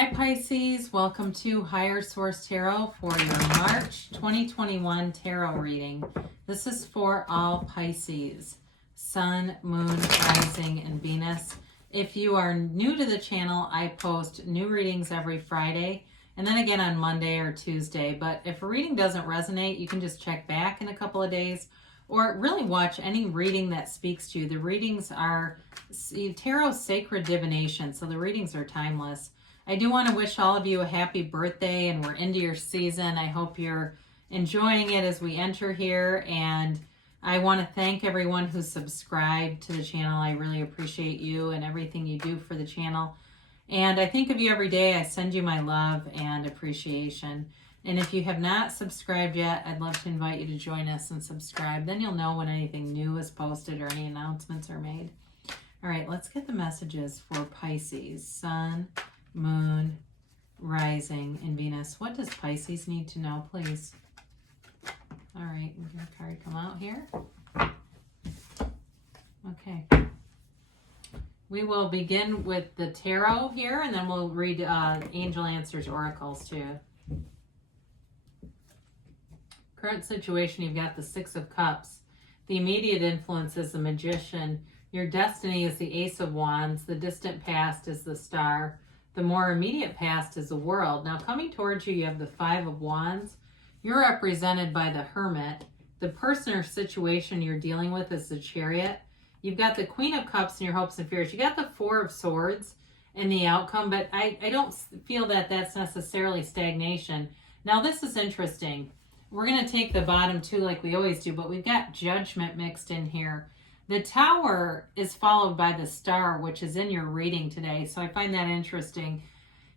Hi Pisces, welcome to Higher Source Tarot for your March 2021 tarot reading. This is for all Pisces, Sun, Moon, Rising, and Venus. If you are new to the channel, I post new readings every Friday and then again on Monday or Tuesday. But if a reading doesn't resonate, you can just check back in a couple of days or really watch any reading that speaks to you. The readings are tarot's sacred divination, so the readings are timeless. I do want to wish all of you a happy birthday, and we're into your season. I hope you're enjoying it as we enter here, and I want to thank everyone who's subscribed to the channel. I really appreciate you and everything you do for the channel, and I think of you every day. I send you my love and appreciation, and if you have not subscribed yet, I'd love to invite you to join us and subscribe. Then you'll know when anything new is posted or any announcements are made. All right, let's get the messages for Pisces, Sun, Moon, Rising, and Venus. What does Pisces need to know, please? All right, we got a card come out here. Okay. We will begin with the tarot here, and then we'll read Angel Answers Oracles too. Current situation, you've got the Six of Cups. The immediate influence is the Magician. Your destiny is the Ace of Wands. The distant past is the Star. The more immediate past is the World. Now coming towards you, you have the Five of Wands. You're represented by the Hermit. The person or situation you're dealing with is the Chariot. You've got the Queen of Cups in your hopes and fears. You got the Four of Swords in the outcome, but I don't feel that that's necessarily stagnation. Now this is interesting. We're going to take the bottom two like we always do, but we've got Judgment mixed in here. The Tower is followed by the Star, which is in your reading today, so I find that interesting.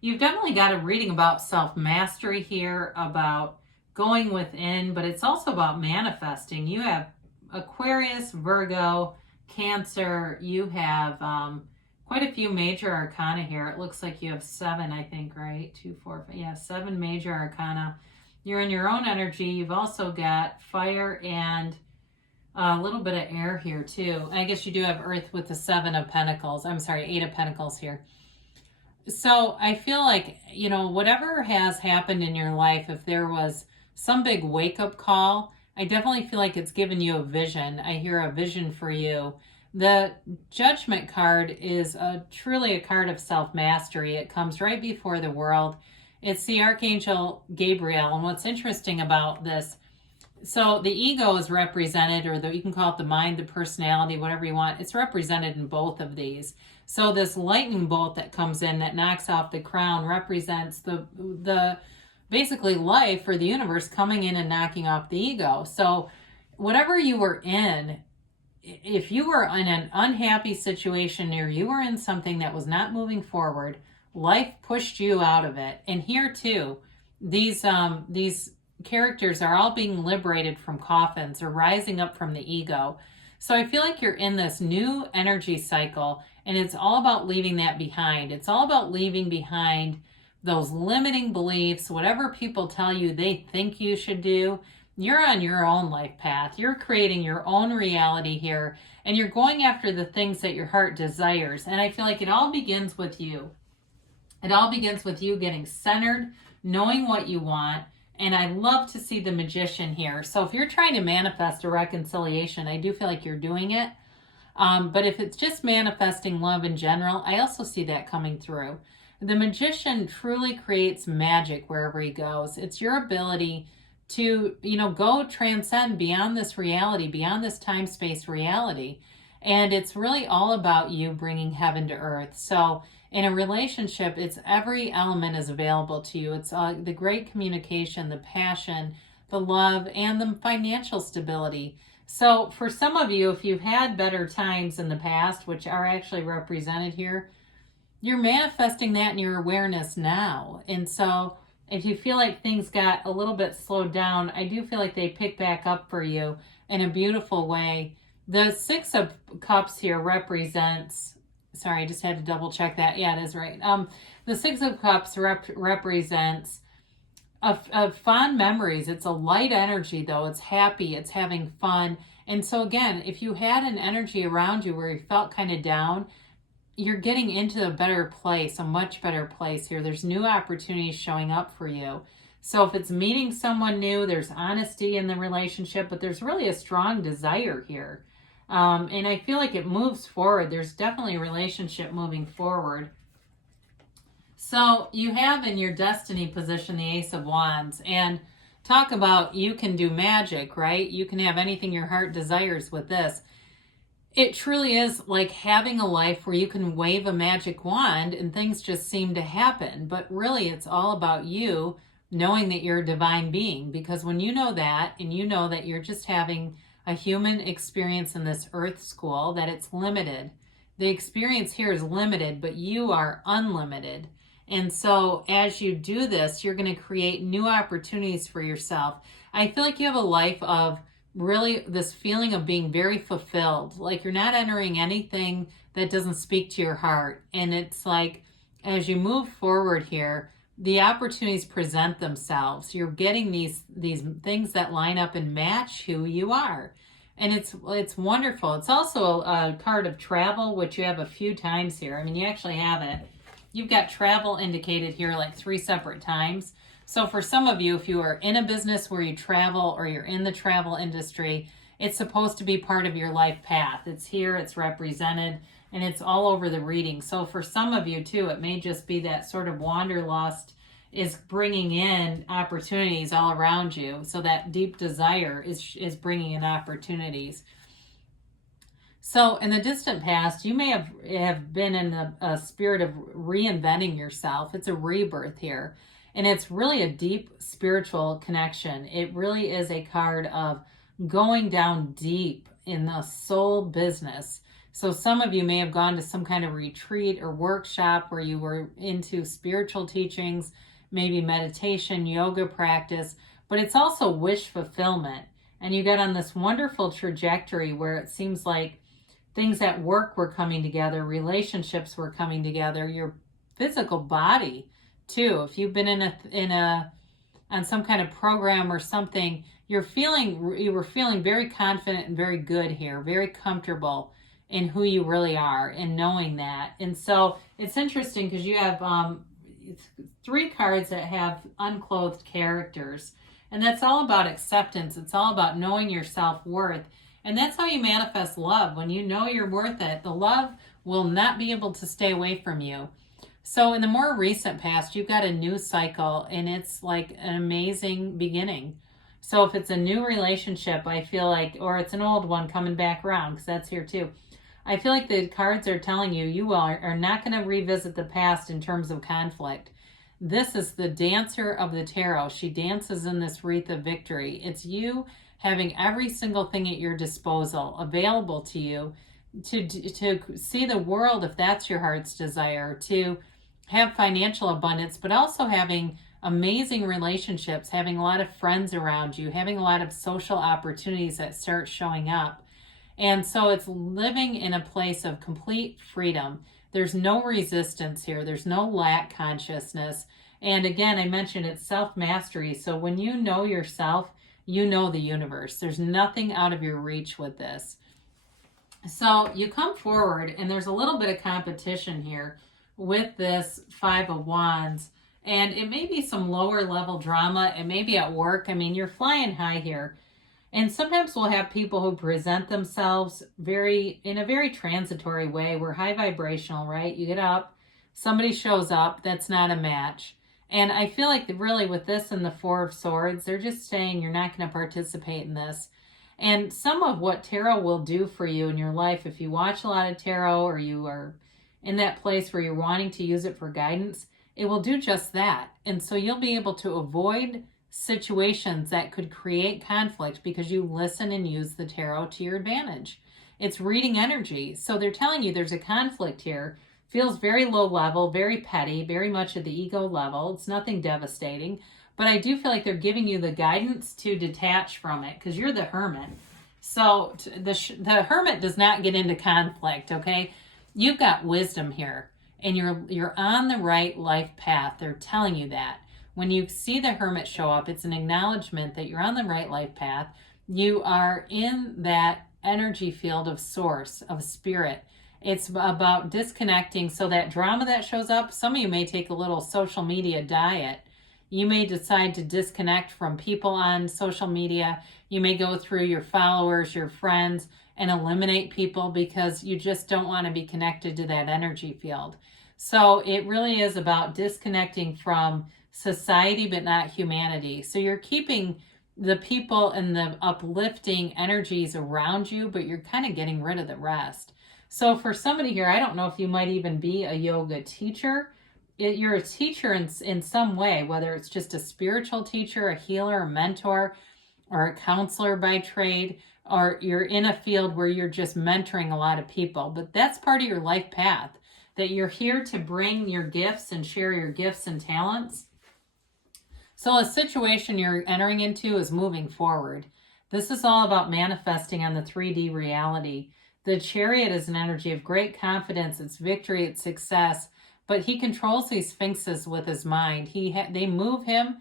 You've definitely got a reading about self-mastery here, about going within, but it's also about manifesting. You have Aquarius, Virgo, Cancer. You have quite a few major arcana here. It looks like you have 7, I think, right? 2, 4, 5. Yeah, 7 major arcana. You're in your own energy. You've also got fire and a little bit of air here too. And I guess you do have Earth with the 7 of Pentacles. I'm sorry, 8 of Pentacles here. So I feel like, you know, whatever has happened in your life, if there was some big wake-up call, I definitely feel like it's given you a vision. I hear a vision for you. The Judgment card is truly a card of self-mastery. It comes right before the World. It's the Archangel Gabriel. And what's interesting about this, so the ego is represented, or you can call it the mind, the personality, whatever you want. It's represented in both of these. So this lightning bolt that comes in that knocks off the crown represents the basically life or the universe coming in and knocking off the ego. So whatever you were in, if you were in an unhappy situation or you were in something that was not moving forward, life pushed you out of it. And here too, these characters are all being liberated from coffins or rising up from the ego. So I feel like you're in this new energy cycle, and it's all about leaving that behind. It's all about leaving behind those limiting beliefs, whatever people tell you they think you should do. You're on your own life path. You're creating your own reality here, and you're going after the things that your heart desires. And I feel like it all begins with you. It all begins with you getting centered, knowing what you want. And I love to see the Magician here. So if you're trying to manifest a reconciliation, I do feel like you're doing it. But if it's just manifesting love in general, I also see that coming through. The Magician truly creates magic wherever he goes. It's your ability to, go transcend beyond this reality, beyond this time-space reality. And it's really all about you bringing heaven to earth. So in a relationship, it's every element is available to you. It's the great communication, the passion, the love, and the financial stability. So for some of you, if you've had better times in the past, which are actually represented here, you're manifesting that in your awareness now. And so if you feel like things got a little bit slowed down, I do feel like they pick back up for you in a beautiful way. The Six of Cups here represents, sorry, I just had to double check that. Yeah, it is right. The Six of Cups represents of fond memories. It's a light energy though. It's happy. It's having fun. And so again, if you had an energy around you where you felt kind of down, you're getting into a better place, a much better place here. There's new opportunities showing up for you. So if it's meeting someone new, there's honesty in the relationship, but there's really a strong desire here. And I feel like it moves forward. There's definitely a relationship moving forward. So you have in your destiny position the Ace of Wands, and talk about you can do magic, right? You can have anything your heart desires with this. It truly is like having a life where you can wave a magic wand and things just seem to happen. But really, it's all about you knowing that you're a divine being, because when you know that, and you know that you're just having a human experience in this earth school, that it's limited. The experience here is limited, but you are unlimited. And so as you do this, you're going to create new opportunities for yourself. I feel like you have a life of really this feeling of being very fulfilled. Like you're not entering anything that doesn't speak to your heart. And it's like, as you move forward here, the opportunities present themselves. You're getting these things that line up and match who you are. And it's wonderful. It's also a card of travel, which you have a few times here. I mean, you actually have it. You've got travel indicated here like 3 separate times. So for some of you, if you are in a business where you travel or you're in the travel industry, it's supposed to be part of your life path. It's here, it's represented, and it's all over the reading. So for some of you too, it may just be that sort of wanderlust is bringing in opportunities all around you. So that deep desire is bringing in opportunities. So in the distant past, you may have been in a spirit of reinventing yourself. It's a rebirth here. And it's really a deep spiritual connection. It really is a card of going down deep in the soul business. So some of you may have gone to some kind of retreat or workshop where you were into spiritual teachings, maybe meditation, yoga practice, but it's also wish fulfillment. And you got on this wonderful trajectory where it seems like things at work were coming together, relationships were coming together, your physical body too. If you've been on some kind of program or something, you were feeling very confident and very good here, very comfortable in who you really are and knowing that. And so it's interesting because you have 3 cards that have unclothed characters, and that's all about acceptance. It's all about knowing your self-worth. And that's how you manifest love. When you know you're worth it, the love will not be able to stay away from you. So in the more recent past, you've got a new cycle, and it's like an amazing beginning. So if it's a new relationship, I feel like, or it's an old one coming back around, because that's here too. I feel like the cards are telling you, you are not going to revisit the past in terms of conflict. This is the dancer of the tarot. She dances in this wreath of victory. It's you having every single thing at your disposal available to you to see the world if that's your heart's desire, to have financial abundance, but also having amazing relationships, having a lot of friends around you, having a lot of social opportunities that start showing up. And so it's living in a place of complete freedom. There's no resistance here. There's no lack consciousness. And again, I mentioned it's self-mastery. So when you know yourself, you know the universe. There's nothing out of your reach with this. So you come forward, and there's a little bit of competition here with this 5 of Wands. And it may be some lower level drama. It may be at work. I mean, you're flying high here. And sometimes we'll have people who present themselves in a very transitory way. We're high vibrational, right? You get up, somebody shows up, that's not a match. And I feel like really with this and the 4 of Swords, they're just saying you're not going to participate in this. And some of what tarot will do for you in your life, if you watch a lot of tarot or you are in that place where you're wanting to use it for guidance, it will do just that. And so you'll be able to avoid situations that could create conflict because you listen and use the tarot to your advantage. It's reading energy. So they're telling you there's a conflict here. Feels very low level, very petty, very much at the ego level. It's nothing devastating. But I do feel like they're giving you the guidance to detach from it because you're the hermit. So the hermit does not get into conflict, okay? You've got wisdom here, and you're on the right life path. They're telling you that. When you see the hermit show up, it's an acknowledgement that you're on the right life path. You are in that energy field of source, of spirit, It's about disconnecting. So that drama that shows up, some of you may take a little social media diet. You may decide to disconnect from people on social media. You may go through your followers, your friends, and eliminate people because you just don't want to be connected to that energy field. So it really is about disconnecting from society, but not humanity. So you're keeping the people and the uplifting energies around you, but you're kind of getting rid of the rest. So for somebody here, I don't know if you might even be a yoga teacher. You're a teacher in some way, whether it's just a spiritual teacher, a healer, a mentor, or a counselor by trade, or you're in a field where you're just mentoring a lot of people. But that's part of your life path, that you're here to bring your gifts and share your gifts and talents. So a situation you're entering into is moving forward. This is all about manifesting on the 3D reality. The Chariot is an energy of great confidence. It's victory, it's success. But he controls these sphinxes with his mind. They move him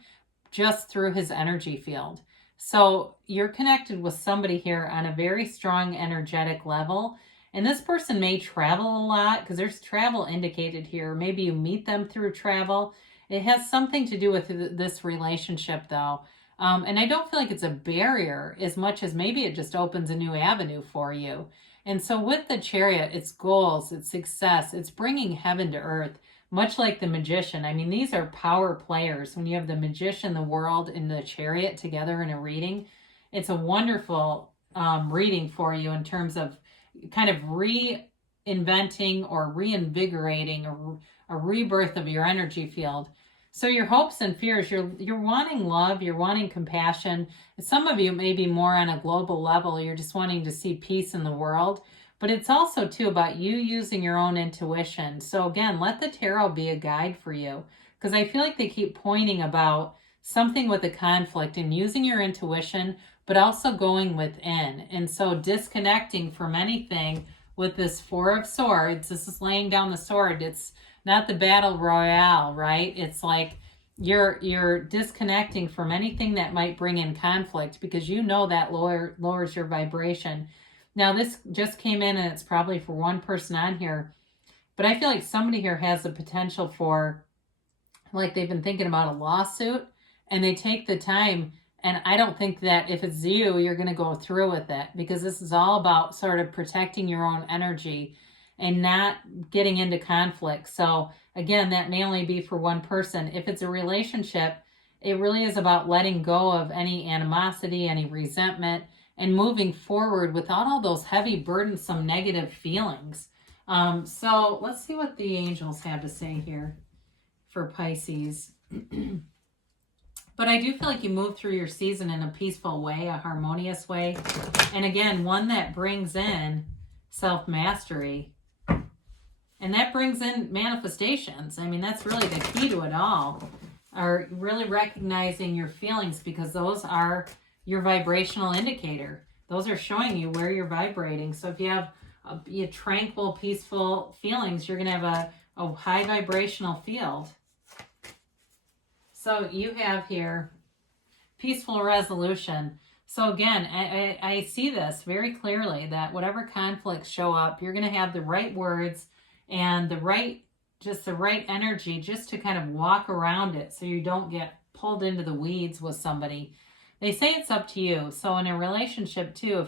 just through his energy field. So you're connected with somebody here on a very strong energetic level. And this person may travel a lot because there's travel indicated here. Maybe you meet them through travel. It has something to do with this relationship, though. And I don't feel like it's a barrier as much as maybe it just opens a new avenue for you. And so with the Chariot, it's goals, it's success, it's bringing heaven to earth, much like the Magician. I mean, these are power players. When you have the Magician, the World, and the Chariot together in a reading, it's a wonderful reading for you in terms of kind of reinventing or reinvigorating a rebirth of your energy field. So your hopes and fears, you're wanting love, you're wanting compassion. Some of you may be more on a global level. You're just wanting to see peace in the world. But it's also, too, about you using your own intuition. So again, let the tarot be a guide for you. Because I feel like they keep pointing about something with a conflict and using your intuition, but also going within. And so disconnecting from anything with this Four of Swords. This is laying down the sword. It's not the battle royale, right? It's like you're disconnecting from anything that might bring in conflict because you know that lowers your vibration. Now, this just came in and it's probably for one person on here, but I feel like somebody here has the potential for, like, they've been thinking about a lawsuit and they take the time. And I don't think that if it's you, you're going to go through with it because this is all about sort of protecting your own energy and not getting into conflict. So again, that may only be for one person. If it's a relationship, it really is about letting go of any animosity, any resentment, and moving forward without all those heavy, burdensome, negative feelings. So let's see what the angels have to say here for Pisces. But I do feel like you move through your season in a peaceful way, a harmonious way. And again, one that brings in self-mastery. And that brings in manifestations. I mean, that's really the key to it all. Are really recognizing your feelings because those are your vibrational indicator. Those are showing you where you're vibrating. So if you have a tranquil, peaceful feelings, you're going to have a high vibrational field. So you have here peaceful resolution. So again, I see this very clearly that whatever conflicts show up, you're going to have the right words and the right energy just to kind of walk around it so you don't get pulled into the weeds with somebody. They say it's up to you. So in a relationship too,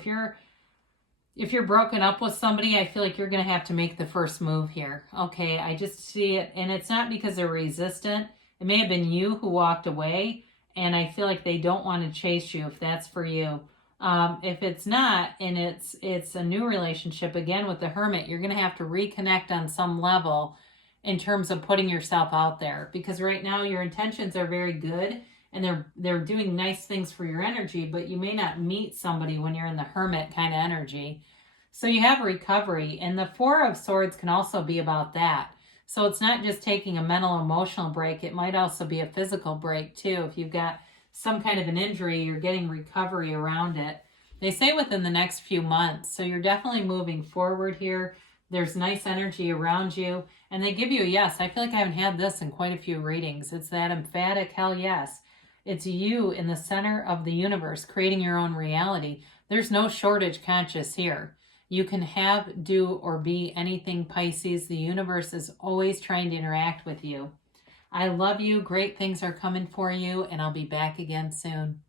if you're broken up with somebody, I feel like you're going to have to make the first move here. Okay, I just see it. And it's not because they're resistant. It may have been you who walked away. And I feel like they don't want to chase you if that's for you. If it's not, and it's a new relationship, again with the Hermit, you're going to have to reconnect on some level in terms of putting yourself out there. Because right now your intentions are very good and they're doing nice things for your energy, but you may not meet somebody when you're in the Hermit kind of energy. So you have recovery. And the Four of Swords can also be about that. So it's not just taking a mental, emotional break. It might also be a physical break too. If you've got some kind of an injury, you're getting recovery around it. They say within the next few months. So you're definitely moving forward here. There's nice energy around you. And they give you a yes. I feel like I haven't had this in quite a few readings. It's that emphatic hell yes. It's you in the center of the universe creating your own reality. There's no shortage conscious here. You can have, do, or be anything, Pisces. The universe is always trying to interact with you. I love you. Great things are coming for you, and I'll be back again soon.